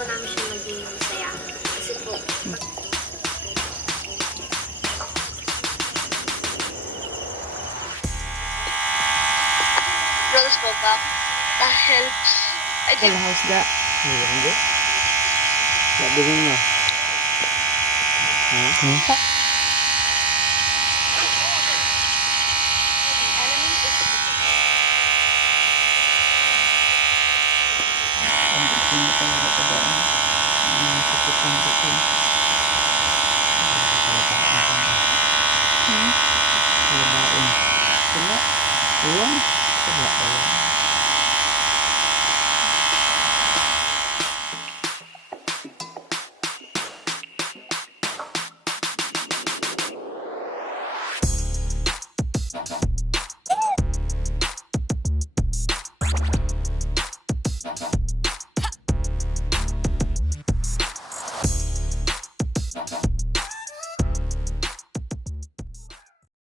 po namin siya maging masaya. Kasi po, Rose po ba? Dahil, I think, Kalahas ga. Hindi. Sabi mo. Ha? Wala.